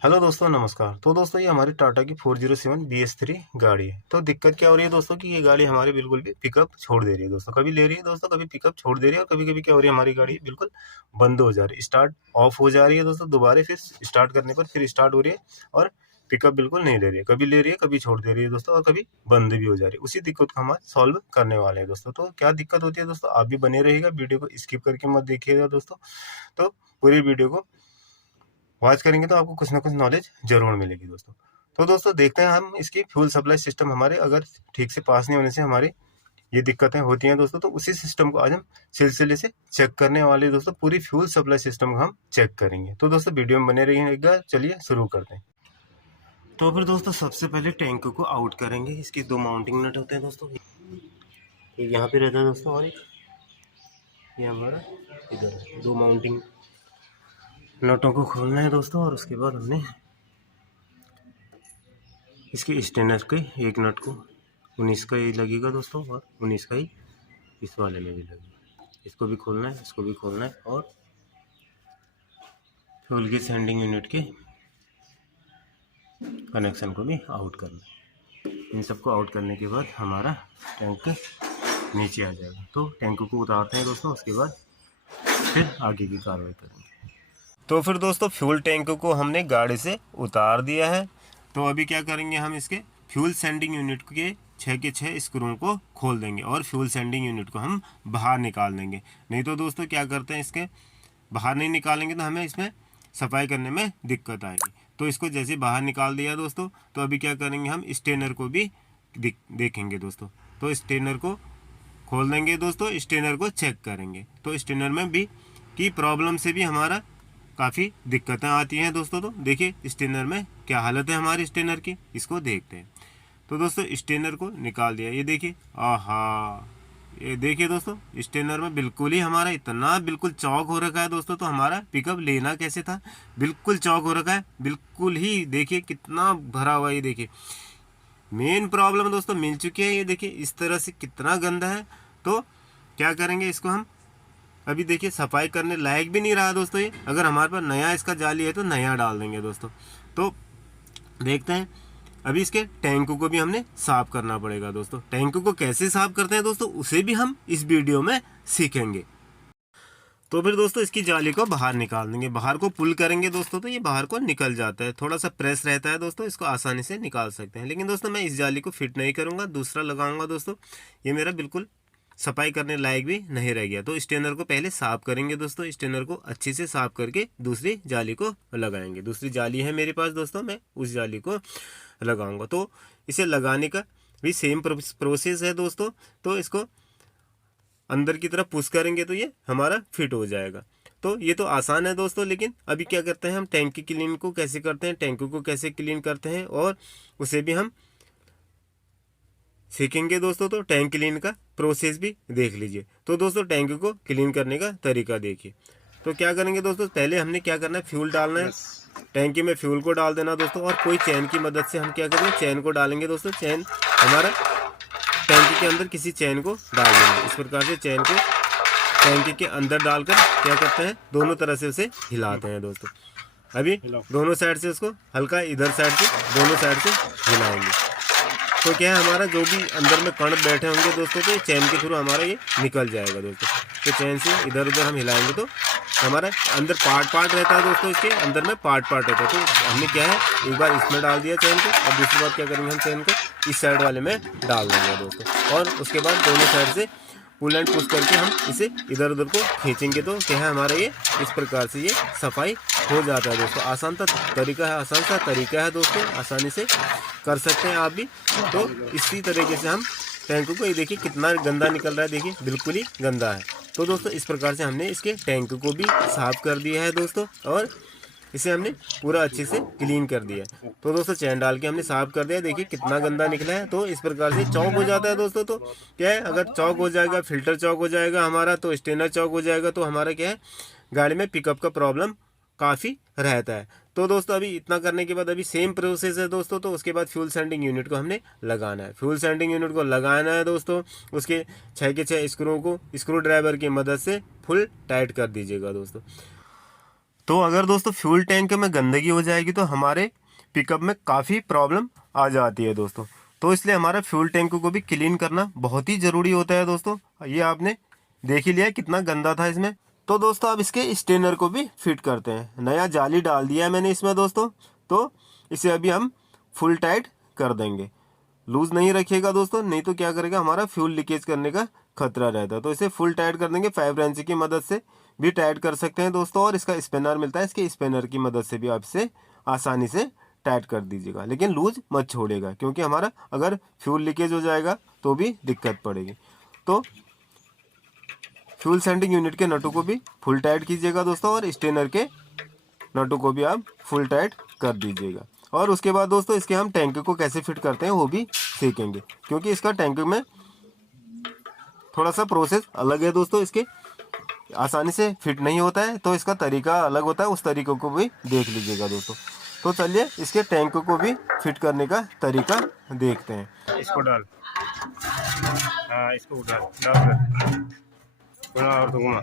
Hello दोस्तों, नमस्कार। तो दोस्तों ये हमारी टाटा की 407 BS3 गाड़ी है। तो दिक्कत क्या हो रही है दोस्तों कि ये गाड़ी हमारी बिल्कुल भी पिकअप छोड़ दे रही है दोस्तों। कभी ले रही है दोस्तों, कभी पिकअप छोड़ दे रही है, और कभी कभी क्या हो रही है, हमारी गाड़ी बिल्कुल बंद हो जा रही है, स्टार्ट ऑफ हो जा रही है दोस्तों। दोबारा फिर स्टार्ट करने पर फिर स्टार्ट हो रही है और पिकअप बिल्कुल नहीं ले रही है। कभी ले रही है, कभी छोड़ दे रही है दोस्तों, और कभी बंद भी हो जा रही है। उसी दिक्कत को हम आज सॉल्व करने वाले हैं दोस्तों। तो क्या दिक्कत होती है दोस्तों, आप भी बने रहिएगा, वीडियो को स्किप करके मत देखिएगा दोस्तों। तो पूरी वीडियो को वॉच करेंगे तो आपको कुछ ना कुछ नॉलेज जरूर मिलेगी दोस्तों। तो दोस्तों देखते हैं हम इसकी फ्यूल सप्लाई सिस्टम हमारे अगर ठीक से पास नहीं होने से हमारी ये दिक्कतें होती हैं दोस्तों। तो उसी सिस्टम को आज हम सिलसिले से चेक करने वाले दोस्तों। पूरी फ्यूल सप्लाई सिस्टम को हम चेक करेंगे। तो दोस्तों वीडियो में बने रहिएगा। चलिए शुरू करते हैं। तो फिर दोस्तों सबसे पहले टैंक को आउट करेंगे। इसके दो माउंटिंग नट होते हैं दोस्तों, एक यहाँ पे रहता है दोस्तों, और एक ये हमारा इधर है। दो माउंटिंग नटों को खोलना है दोस्तों, और उसके बाद हमने इसके स्टेनर के एक नट को 19 का ही लगेगा दोस्तों, और 19 का ही इस वाले में भी लगेगा। इसको भी खोलना है, इसको भी खोलना है, और फ्यूल की सेंडिंग यूनिट के कनेक्शन को भी आउट करना है। इन सबको आउट करने के बाद हमारा टैंक नीचे आ जाएगा। तो टैंक को उतारते हैं दोस्तों, उसके बाद फिर आगे की कार्रवाई करेंगे। तो फिर दोस्तों फ्यूल टैंक को हमने गाड़ी से उतार दिया है। तो अभी क्या करेंगे, हम इसके फ्यूल सेंडिंग यूनिट के 6 के 6 स्क्रू को खोल देंगे, और फ्यूल सेंडिंग यूनिट को हम बाहर निकाल देंगे। नहीं तो दोस्तों क्या करते हैं, इसके बाहर नहीं निकालेंगे तो हमें इसमें सफाई करने में दिक्कत आएगी। तो इसको जैसे बाहर निकाल दिया दोस्तों, तो अभी क्या करेंगे, हम स्टेनर को भी देखेंगे दोस्तों। तो स्टेनर को खोल देंगे दोस्तों, स्टेनर को चेक करेंगे। तो स्टेनर में भी की प्रॉब्लम से भी हमारा काफ़ी दिक्कतें आती हैं दोस्तों। तो देखिए स्टेनर में क्या हालत है हमारे स्टेनर की, इसको देखते हैं। तो दोस्तों स्टेनर को निकाल दिया, ये देखिए, आहा, ये देखिए दोस्तों स्टेनर में बिल्कुल ही हमारा इतना बिल्कुल चौक हो रखा है दोस्तों। तो हमारा पिकअप लेना कैसे था, बिल्कुल चौक हो रखा है, बिल्कुल ही देखिए कितना भरा हुआ है। ये देखिए मेन प्रॉब्लम दोस्तों मिल चुकी है। ये देखिए इस तरह से कितना गंदा है। तो क्या करेंगे, इसको हम अभी देखिए सफाई करने लायक भी नहीं रहा दोस्तों ये। अगर हमारे पास नया इसका जाली है तो नया डाल देंगे दोस्तों। तो देखते हैं, अभी इसके टैंक को भी हमने साफ करना पड़ेगा दोस्तों। टैंक को कैसे साफ करते हैं दोस्तों, उसे भी हम इस वीडियो में सीखेंगे। तो फिर दोस्तों इसकी जाली को बाहर निकाल देंगे, बाहर को पुल करेंगे दोस्तों, तो ये बाहर को निकल जाता है। थोड़ा सा प्रेस रहता है दोस्तों, इसको आसानी से निकाल सकते हैं। लेकिन दोस्तों मैं इस जाली को फिट नहीं करूँगा, दूसरा लगाऊंगा दोस्तों। ये मेरा बिल्कुल सफाई करने लायक भी नहीं रह गया। तो स्टेनर को पहले साफ करेंगे दोस्तों, स्टेनर को अच्छे से साफ करके दूसरी जाली को लगाएंगे। दूसरी जाली है मेरे पास दोस्तों, मैं उस जाली को लगाऊंगा। तो इसे लगाने का भी सेम प्रोसेस है दोस्तों। तो इसको अंदर की तरफ पुश करेंगे तो ये हमारा फिट हो जाएगा। तो ये तो आसान है दोस्तों। लेकिन अभी क्या करते हैं, हम टैंक की क्लीन को कैसे करते हैं, टैंक को कैसे क्लीन करते हैं, और उसे भी हम सीखेंगे दोस्तों। तो टैंक क्लीन का प्रोसेस भी देख लीजिए। तो दोस्तों टैंक को क्लीन करने का तरीका देखिए। तो क्या करेंगे दोस्तों, पहले हमने क्या करना है, फ्यूल डालना है। टैंकी में फ्यूल को डाल देना दोस्तों, और कोई चैन की मदद से हम क्या करेंगे, चैन को डालेंगे दोस्तों। चैन हमारा टैंकी के अंदर किसी चैन को डाल देंगे। इस प्रकार से चैन को टैंकी के अंदर डालकर क्या करते हैं, दोनों तरह से उसे हिलाते हैं दोस्तों। अभी दोनों साइड से उसको हल्का इधर साइड से दोनों साइड से हिलाएंगे। तो क्या है, हमारा जो भी अंदर में कण बैठे होंगे दोस्तों, तो चैन के थ्रू हमारा ये निकल जाएगा दोस्तों। तो चैन से इधर उधर हम हिलाएंगे तो हमारा अंदर पार्ट रहता है दोस्तों, इसके अंदर में पार्ट रहता है। तो हमने क्या है, एक बार इसमें डाल दिया चैन को, और दूसरी बार क्या करेंगे, हम चैन को इस साइड वाले में डाल देंगे दोस्तों। और उसके बाद दोनों साइड से पुल एंड पुश करके हम इसे इधर उधर को खींचेंगे। तो क्या है, हमारा ये इस प्रकार से ये सफाई हो जाता है दोस्तों। आसान सा तरीका है दोस्तों, आसानी से कर सकते हैं आप भी। तो इसी तरीके से हम टैंक को, ये देखिए कितना गंदा निकल रहा है, देखिए बिल्कुल ही गंदा है। तो दोस्तों इस प्रकार से हमने इसके टैंक को भी साफ कर दिया है दोस्तों, और इसे हमने पूरा अच्छे से क्लीन कर दिया। तो दोस्तों चैन डाल के हमने साफ कर दिया, देखिए कितना गंदा निकला है। तो इस प्रकार से चौक हो जाता है दोस्तों। तो क्या है, अगर चौक हो जाएगा, फिल्टर चौक हो जाएगा हमारा, तो स्टेनर चौक हो जाएगा, तो हमारा क्या है, गाड़ी में पिकअप का प्रॉब्लम काफ़ी रहता है। तो दोस्तों अभी इतना करने के बाद अभी सेम प्रोसेस है दोस्तों। तो उसके बाद फ्यूल सेंडिंग यूनिट को हमने लगाना है। फ्यूल सेंडिंग यूनिट को लगाना है दोस्तों, उसके 6 के 6 स्क्रू को स्क्रू ड्राइवर की मदद से फुल टाइट कर दीजिएगा दोस्तों। तो अगर दोस्तों फ्यूल टैंक में गंदगी हो जाएगी तो हमारे पिकअप में काफ़ी प्रॉब्लम आ जाती है दोस्तों। तो इसलिए हमारा फ्यूल टैंक को भी क्लीन करना बहुत ही ज़रूरी होता है दोस्तों। ये आपने देख ही लिया कितना गंदा था इसमें। तो दोस्तों अब इसके स्टेनर को भी फिट करते हैं। नया जाली डाल दिया है मैंने इसमें दोस्तों, तो इसे अभी हम फुल टाइट कर देंगे। लूज़ नहीं रखिएगा दोस्तों, नहीं तो क्या करेगा हमारा फ्यूल लीकेज करने का खतरा रहता है। तो इसे फुल टाइट कर देंगे। 5 रेंच की मदद से भी टाइट कर सकते हैं दोस्तों, और इसका स्पिनर मिलता है, इसके स्पिनर की मदद से भी आप इसे आसानी से टाइट कर दीजिएगा। लेकिन लूज मत छोड़ेगा, क्योंकि हमारा अगर फ्यूल लीकेज हो जाएगा तो भी दिक्कत पड़ेगी। तो फ्यूल सेंडिंग यूनिट के नटों को भी फुल टाइट कीजिएगा दोस्तों, और स्टेनर के नटों को भी आप फुल टाइट कर दीजिएगा। और उसके बाद दोस्तों इसके हम टैंक को कैसे फिट करते हैं वो भी सीखेंगे, क्योंकि इसका टैंक में थोड़ा सा प्रोसेस अलग है दोस्तों। इसके आसानी से फिट नहीं होता है, तो इसका तरीका अलग होता है, उस तरीके को भी देख लीजिएगा दोस्तों। तो चलिए इसके टैंक को भी फिट करने का तरीका देखते हैं। इसको डाल, हाँ इसको डाल कर थोड़ा और तो घुमा।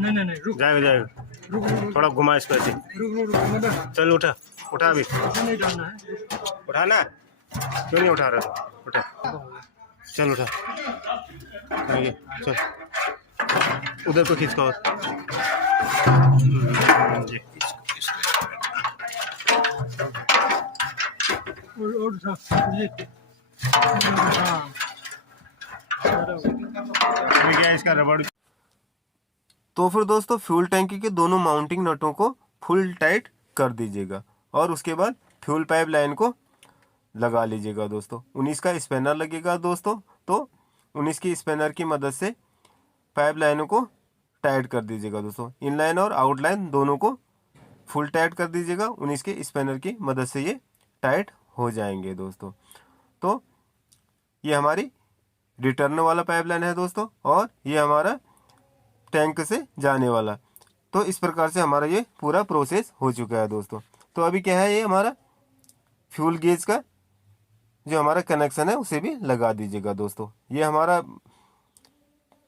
नहीं रुक जाएगा जाएगा, रुक थोड़ा घुमा इसको ऐसे। रुक चल उठा उठा, अभी नहीं डालना है, उठाना क्यों नहीं उठा रहा, उठा चल उठा, चल उधर को खींच कर। क्या इसका रबड़। तो फिर दोस्तों फ्यूल टैंकी के दोनों माउंटिंग नटों को फुल टाइट कर दीजिएगा, और उसके बाद फ्यूल पाइप लाइन को लगा लीजिएगा दोस्तों। 19 का स्पैनर लगेगा दोस्तों, तो 19 की स्पैनर की मदद से पाइप लाइनों को टाइट कर दीजिएगा दोस्तों। इनलाइन और आउटलाइन दोनों को फुल टाइट कर दीजिएगा। 19 के स्पैनर की मदद से ये टाइट हो जाएंगे दोस्तों। तो ये हमारी रिटर्न वाला पाइपलाइन है दोस्तों, और ये हमारा टैंक से जाने वाला। तो इस प्रकार से हमारा ये पूरा प्रोसेस हो चुका है दोस्तों। तो अभी क्या है, ये हमारा फ्यूल गेज का जो हमारा कनेक्शन है उसे भी लगा दीजिएगा दोस्तों। ये हमारा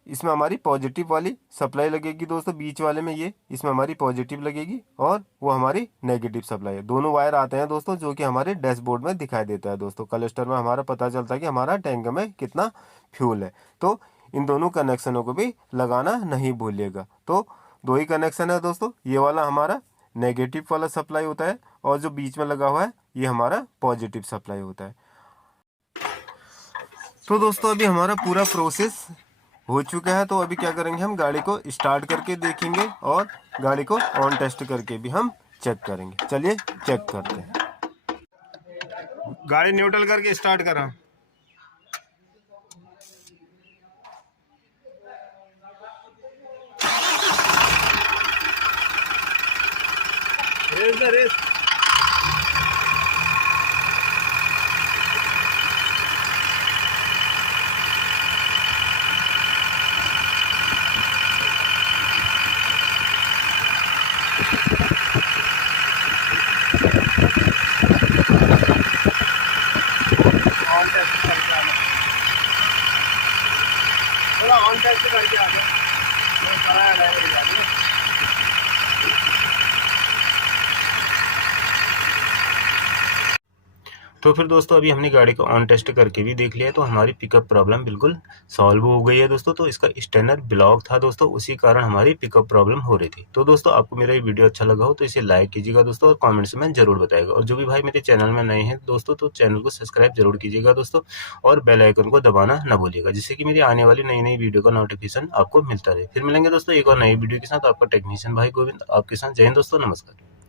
इसमें हमारी पॉजिटिव वाली सप्लाई लगेगी दोस्तों, बीच वाले में ये इसमें हमारी पॉजिटिव लगेगी, और वो हमारी नेगेटिव सप्लाई है। दोनों वायर आते हैं दोस्तों, जो कि हमारे डैशबोर्ड में दिखाई देता है दोस्तों। क्लस्टर में हमारा पता चलता है कि हमारा टैंक में कितना फ्यूल है। तो इन दोनों कनेक्शनों को भी लगाना नहीं भूलिएगा। तो 2 ही कनेक्शन है दोस्तों, ये वाला हमारा नेगेटिव वाला सप्लाई होता है, और जो बीच में लगा हुआ है ये हमारा पॉजिटिव सप्लाई होता है। तो दोस्तों अभी हमारा पूरा प्रोसेस हो चुका है। तो अभी क्या करेंगे, हम गाड़ी को स्टार्ट करके देखेंगे, और गाड़ी को ऑन टेस्ट करके भी हम चेक करेंगे। चलिए चेक करते हैं। गाड़ी न्यूट्रल करके स्टार्ट करा। रेस थोड़ा ऑन टेस्ट करके आ गया। तो फिर दोस्तों अभी हमने गाड़ी को ऑन टेस्ट करके भी देख लिया, तो हमारी पिकअप प्रॉब्लम बिल्कुल सॉल्व हो गई है दोस्तों। तो इसका स्टेनर ब्लॉक था दोस्तों, उसी कारण हमारी पिकअप प्रॉब्लम हो रही थी। तो दोस्तों आपको मेरा ये वीडियो अच्छा लगा हो तो इसे लाइक कीजिएगा दोस्तों, और कमेंट्स में जरूर बताइएगा। और जो भी भाई मेरे चैनल में नए हैं दोस्तों, तो चैनल को सब्सक्राइब जरूर कीजिएगा दोस्तों, और बेल आइकन को दबाना ना भूलिएगा, जिससे कि मेरी आने वाली नई वीडियो का नोटिफिकेशन आपको मिलता रहे। फिर मिलेंगे दोस्तों एक और नई वीडियो के साथ। आपका टेक्नीशियन भाई गोविंद आपके साथ। जय हिंद दोस्तों, नमस्कार।